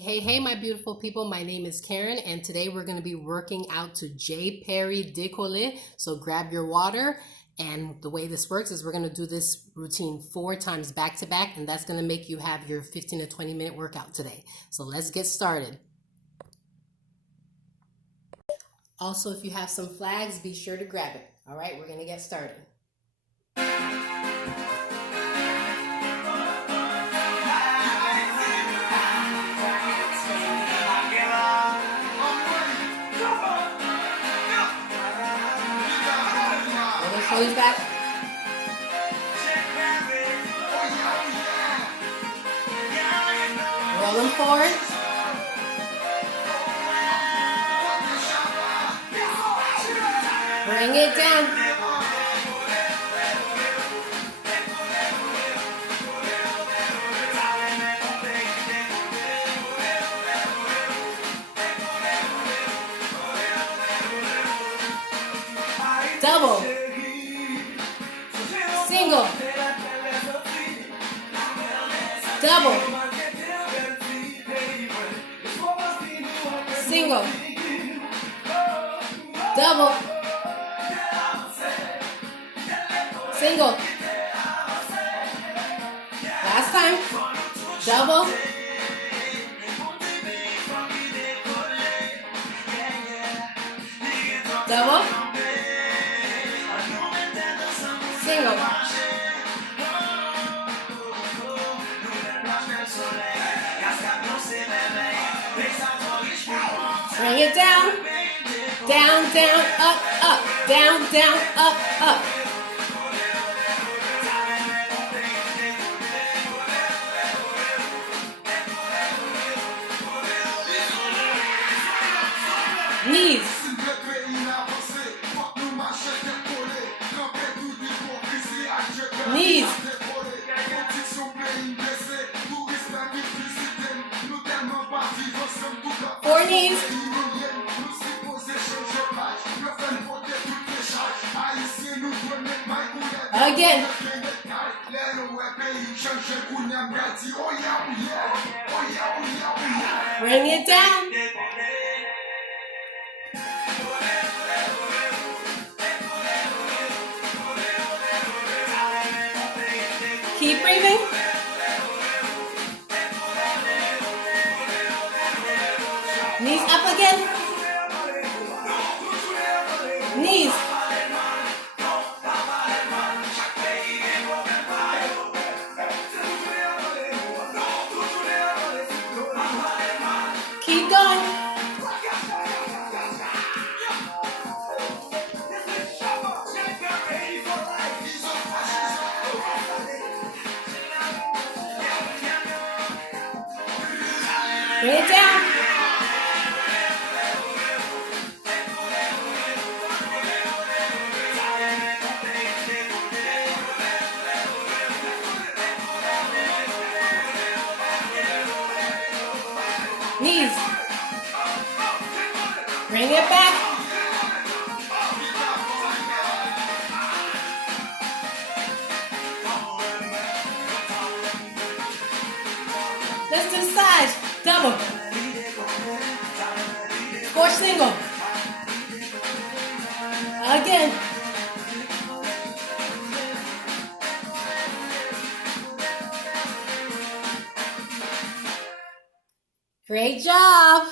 Hey, my beautiful people. My name is Karen, and today we're going to be working out to J. Perry Décollé. So grab your water, and the way this works is we're going to do this routine 4 times back to back, and that's going to make you have your 15 to 20 minute workout today. So let's get started. Also, if you have some flags, be sure to grab it. All right, we're going to get started. Shoulders back. Roll them forward. Bring it down. Double. Single. Double. Single. Double. Single. Last time. Double. Double. Single. Bring it down. Down, down, up, up. Down, down, up, up. Knees. Knees. 4 knees. Again. Bring it down. Keep breathing. Knees up again. Knees. Keep going. Bring it down. Knees. Bring it back. Let's do side. Double. 4 single. Again. Great job.